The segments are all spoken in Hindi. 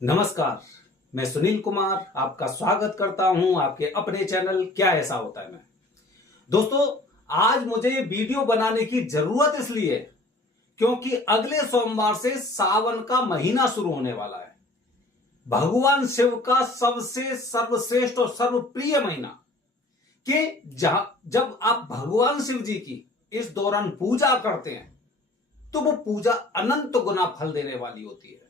नमस्कार। मैं सुनील कुमार आपका स्वागत करता हूं आपके अपने चैनल क्या ऐसा होता है में। दोस्तों, आज मुझे वीडियो बनाने की जरूरत इसलिए है क्योंकि अगले सोमवार से सावन का महीना शुरू होने वाला है। भगवान शिव का सबसे सर्वश्रेष्ठ और सर्वप्रिय महीना कि जब आप भगवान शिव जी की इस दौरान पूजा करते हैं तो वो पूजा अनंत गुना फल देने वाली होती है।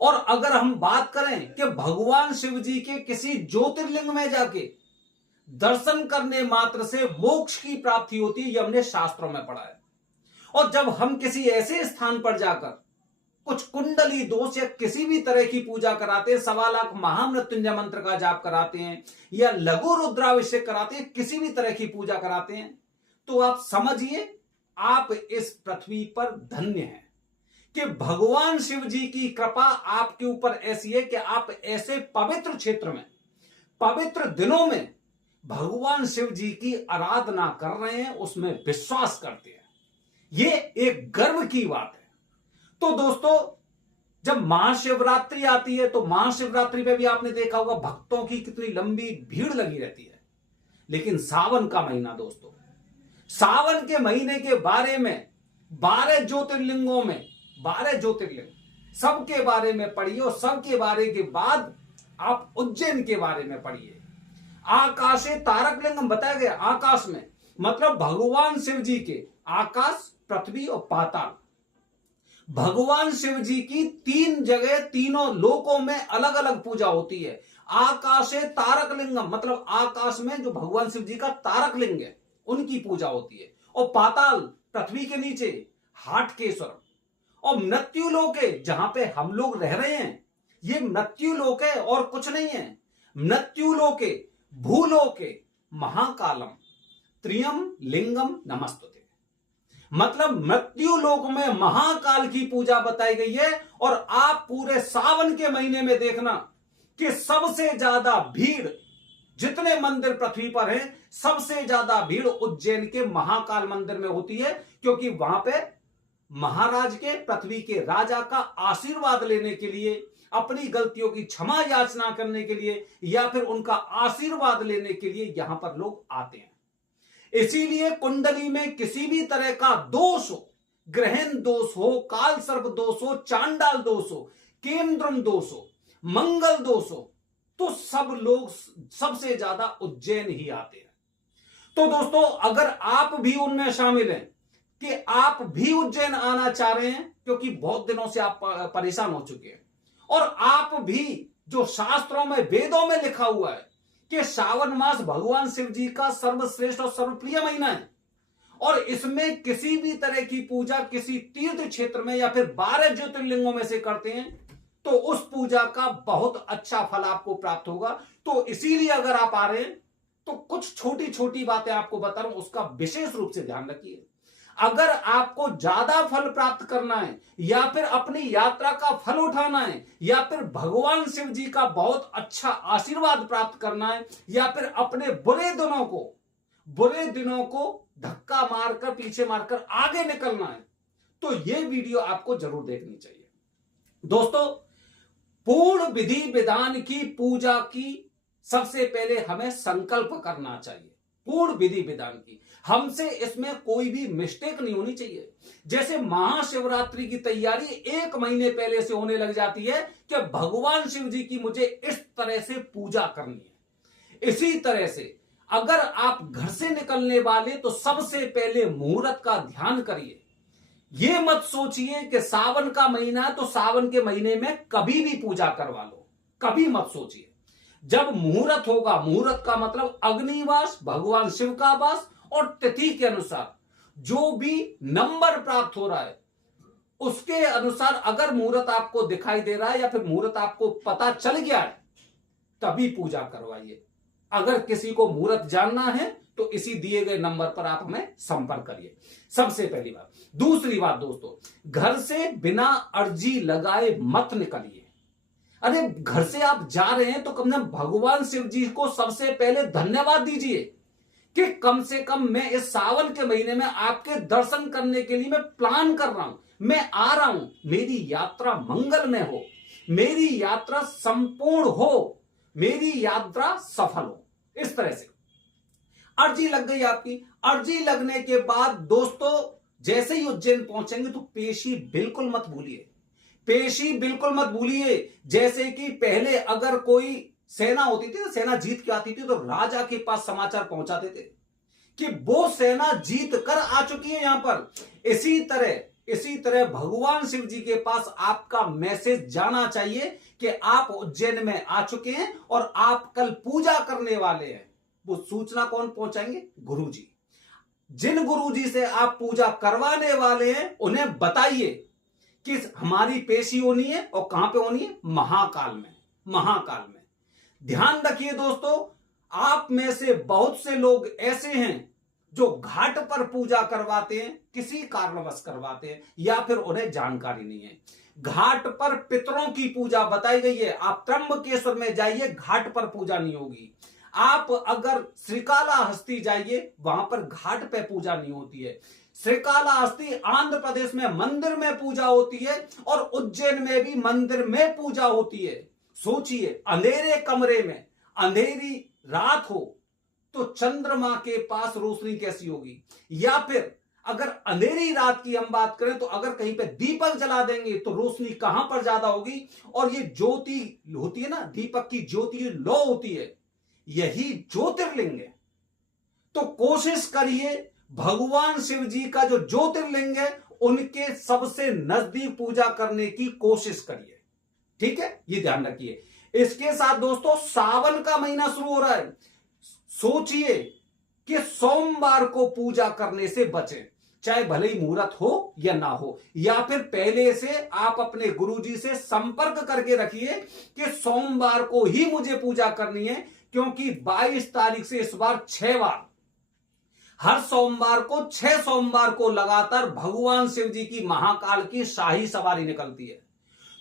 और अगर हम बात करें कि भगवान शिव जी के किसी ज्योतिर्लिंग में जाके दर्शन करने मात्र से मोक्ष की प्राप्ति होती है, यह हमने शास्त्रों में पढ़ा है। और जब हम किसी ऐसे स्थान पर जाकर कुछ कुंडली दोष या किसी भी तरह की पूजा कराते हैं, 1.25 लाख महामृत्युंजय मंत्र का जाप कराते हैं या लघु रुद्राभिषेक कराते हैं, किसी भी तरह की पूजा कराते हैं, तो आप समझिए आप इस पृथ्वी पर धन्य हैं कि भगवान शिव जी की कृपा आपके ऊपर ऐसी है कि आप ऐसे पवित्र क्षेत्र में पवित्र दिनों में भगवान शिव जी की आराधना कर रहे हैं, उसमें विश्वास करते हैं। ये एक गर्व की बात है। तो दोस्तों, जब महाशिवरात्रि आती है तो महाशिवरात्रि पे भी आपने देखा होगा भक्तों की कितनी लंबी भीड़ लगी रहती है। लेकिन सावन का महीना दोस्तों, सावन के महीने के बारे में 12 ज्योतिर्लिंगों में 12 ज्योतिर्लिंग सबके बारे में पढ़िए और सबके बारे के बाद आप उज्जैन के बारे में पढ़िए। आकाशे तारक लिंगम बताया गया। आकाश में मतलब भगवान शिव जी के आकाश, पृथ्वी और पाताल। भगवान शिव जी की 3 जगह तीनों लोकों में अलग अलग पूजा होती है। आकाशे तारक लिंगम मतलब आकाश में जो भगवान शिव जी का तारक लिंग है उनकी पूजा होती है। और पाताल पृथ्वी के नीचे हाटकेश्वर और मृत्यु लोक है जहां पे हम लोग रह रहे हैं, ये मृत्यु लोक है और कुछ नहीं है। मृत्यु लोके भूलोके महाकालम त्रियम लिंगम नमस्तुते मतलब मृत्यु लोक में महाकाल की पूजा बताई गई है। और आप पूरे सावन के महीने में देखना कि सबसे ज्यादा भीड़ जितने मंदिर पृथ्वी पर हैं, सबसे ज्यादा भीड़ उज्जैन के महाकाल मंदिर में होती है, क्योंकि वहां पे महाराज के, पृथ्वी के राजा का आशीर्वाद लेने के लिए, अपनी गलतियों की क्षमा याचना करने के लिए या फिर उनका आशीर्वाद लेने के लिए यहां पर लोग आते हैं। इसीलिए कुंडली में किसी भी तरह का दोष हो, ग्रहण दोष हो, काल सर्प दोष हो, चांडाल दोष हो, केंद्रम दोष हो, मंगल दोष हो, तो सब लोग सबसे ज्यादा उज्जैन ही आते हैं। तो दोस्तों, अगर आप भी उनमें शामिल हैं कि आप भी उज्जैन आना चाह रहे हैं, क्योंकि बहुत दिनों से आप परेशान हो चुके हैं, और आप भी जो शास्त्रों में वेदों में लिखा हुआ है कि श्रावण मास भगवान शिव जी का सर्वश्रेष्ठ और सर्वप्रिय महीना है और इसमें किसी भी तरह की पूजा किसी तीर्थ क्षेत्र में या फिर 12 ज्योतिर्लिंगों में से करते हैं तो उस पूजा का बहुत अच्छा फल आपको प्राप्त होगा। तो इसीलिए अगर आप आ रहे हैं तो कुछ छोटी छोटी बातें आपको बता रहा हूं, उसका विशेष रूप से ध्यान रखिए। अगर आपको ज्यादा फल प्राप्त करना है या फिर अपनी यात्रा का फल उठाना है या फिर भगवान शिव जी का बहुत अच्छा आशीर्वाद प्राप्त करना है या फिर अपने बुरे दिनों को धक्का मारकर, पीछे मारकर आगे निकलना है, तो यह वीडियो आपको जरूर देखनी चाहिए। दोस्तों, पूर्ण विधि विधान की पूजा की सबसे पहले हमें संकल्प करना चाहिए। पूर्ण विधि विधान की, हमसे इसमें कोई भी मिस्टेक नहीं होनी चाहिए। जैसे महाशिवरात्रि की तैयारी 1 महीने पहले से होने लग जाती है कि भगवान शिव जी की मुझे इस तरह से पूजा करनी है। इसी तरह से अगर आप घर से निकलने वाले तो सबसे पहले मुहूर्त का ध्यान करिए। यह मत सोचिए कि सावन का महीना है तो सावन के महीने में कभी भी पूजा करवा लो, कभी मत सोचिए। जब मुहूर्त होगा, मुहूर्त का मतलब अग्निवास, भगवान शिव का वास, और तिथि के अनुसार जो भी नंबर प्राप्त हो रहा है उसके अनुसार अगर मुहूर्त आपको दिखाई दे रहा है या फिर मुहूर्त आपको पता चल गया है तभी पूजा करवाइए। अगर किसी को मुहूर्त जानना है तो इसी दिए गए नंबर पर आप हमें संपर्क करिए, सबसे पहली बात। दूसरी बात दोस्तों, घर से बिना अर्जी लगाए मत निकलिए। अरे घर से आप जा रहे हैं तो कम से कम भगवान शिव जी को सबसे पहले धन्यवाद दीजिए कि कम से कम मैं इस सावन के महीने में आपके दर्शन करने के लिए मैं प्लान कर रहा हूं, मैं आ रहा हूं, मेरी यात्रा मंगल में हो, मेरी यात्रा संपूर्ण हो, मेरी यात्रा सफल हो। इस तरह से अर्जी लग गई आपकी। अर्जी लगने के बाद दोस्तों जैसे ही उज्जैन पहुंचेंगे तो पेशी बिल्कुल मत भूलिए, पेशी बिल्कुल मत भूलिए। जैसे कि पहले अगर कोई सेना होती थी ना, सेना जीत के आती थी तो राजा के पास समाचार पहुंचाते थे कि वो सेना जीत कर आ चुकी है यहां पर। इसी तरह भगवान शिव जी के पास आपका मैसेज जाना चाहिए कि आप उज्जैन में आ चुके हैं और आप कल पूजा करने वाले हैं। वो सूचना कौन पहुंचाएंगे? गुरुजी। जिन गुरुजी से आप पूजा करवाने वाले हैं उन्हें बताइए कि हमारी पेशी होनी है और कहां पे होनी है? महाकाल में। महाकाल में ध्यान रखिए दोस्तों, आप में से बहुत से लोग ऐसे हैं जो घाट पर पूजा करवाते हैं, किसी कारणवश करवाते हैं या फिर उन्हें जानकारी नहीं है। घाट पर पितरों की पूजा बताई गई है, आप त्र्यंबकेश्वर में जाइए, घाट पर पूजा नहीं होगी। आप अगर श्रीकालाहस्ती जाइए, वहां पर घाट पे पूजा नहीं होती है। श्रीकालाहस्ती आंध्र प्रदेश में मंदिर में पूजा होती है और उज्जैन में भी मंदिर में पूजा होती है। सोचिए, अंधेरे कमरे में, अंधेरी रात हो तो चंद्रमा के पास रोशनी कैसी होगी? या फिर अगर अंधेरी रात की हम बात करें तो अगर कहीं पे दीपक जला देंगे तो रोशनी कहां पर ज्यादा होगी? और ये ज्योति होती है ना, दीपक की ज्योति लो होती है, यही ज्योतिर्लिंग है। तो कोशिश करिए भगवान शिव जी का जो ज्योतिर्लिंग है उनके सबसे नजदीक पूजा करने की कोशिश करिए। ठीक है, ये ध्यान रखिए। इसके साथ दोस्तों सावन का महीना शुरू हो रहा है। सोचिए कि सोमवार को पूजा करने से बचें, चाहे भले ही मुहूर्त हो या ना हो, या फिर पहले से आप अपने गुरुजी से संपर्क करके रखिए कि सोमवार को ही मुझे पूजा करनी है, क्योंकि 22 तारीख से इस बार 6 बार, हर सोमवार को 6 सोमवार को लगातार भगवान शिव जी की महाकाल की शाही सवारी निकलती है।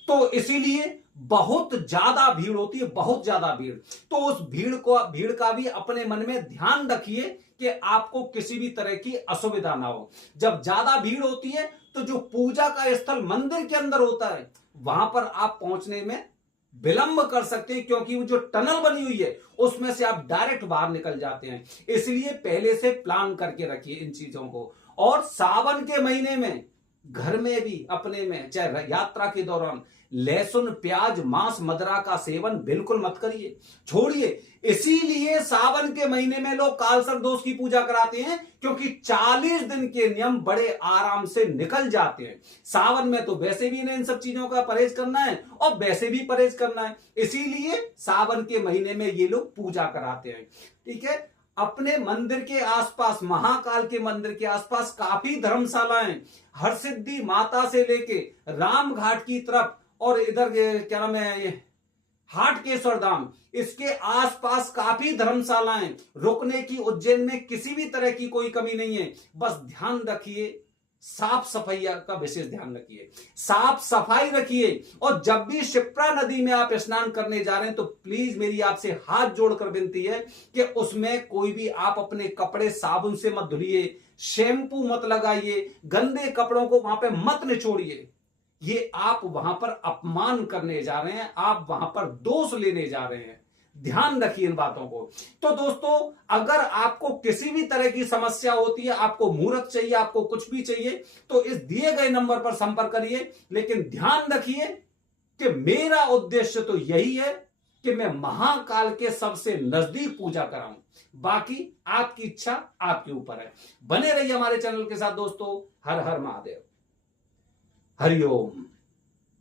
तो इसीलिए बहुत ज्यादा भीड़ होती है, बहुत ज्यादा भीड़। तो उस भीड़ का भी अपने मन में ध्यान रखिए कि आपको किसी भी तरह की असुविधा ना हो। जब ज्यादा भीड़ होती है तो जो पूजा का स्थल मंदिर के अंदर होता है वहां पर आप पहुंचने में विलंब कर सकते हैं, क्योंकि वो जो टनल बनी हुई है उसमें से आप डायरेक्ट बाहर निकल जाते हैं। इसलिए पहले से प्लान करके रखिए इन चीजों को। और सावन के महीने में घर में भी अपने में, चाहे यात्रा के दौरान, लहसुन, प्याज, मांस, मदिरा का सेवन बिल्कुल मत करिए, छोड़िए। इसीलिए सावन के महीने में लोग कालसर्प दोष की पूजा कराते हैं, क्योंकि 40 दिन के नियम बड़े आराम से निकल जाते हैं। सावन में तो वैसे भी इन्हें इन सब चीजों का परहेज करना है और वैसे भी परहेज करना है, इसीलिए सावन के महीने में ये लोग पूजा कराते हैं। ठीक है, अपने मंदिर के आसपास, महाकाल के मंदिर के आसपास काफी धर्मशालाएं, हरसिद्धि माता से लेके राम घाट की तरफ और इधर क्या नाम है ये हाटकेश्वर धाम, इसके आसपास काफी धर्मशालाएं, रुकने की उज्जैन में किसी भी तरह की कोई कमी नहीं है। बस ध्यान रखिए, साफ सफाई का विशेष ध्यान रखिए, साफ सफाई रखिए। और जब भी शिप्रा नदी में आप स्नान करने जा रहे हैं तो प्लीज मेरी आपसे हाथ जोड़कर विनती है कि उसमें कोई भी आप अपने कपड़े साबुन से मत धुलिए, शैम्पू मत लगाइए, गंदे कपड़ों को वहां पे मत निचोड़िए। ये आप वहां पर अपमान करने जा रहे हैं, आप वहां पर दोष लेने जा रहे हैं। ध्यान रखिए इन बातों को। तो दोस्तों अगर आपको किसी भी तरह की समस्या होती है, आपको मुहूर्त चाहिए, आपको कुछ भी चाहिए, तो इस दिए गए नंबर पर संपर्क करिए। लेकिन ध्यान रखिए कि मेरा उद्देश्य तो यही है कि मैं महाकाल के सबसे नजदीक पूजा कराऊं। बाकी आपकी इच्छा आपके ऊपर है। बने रहिए हमारे चैनल के साथ दोस्तों। हर हर महादेव। हरिओम।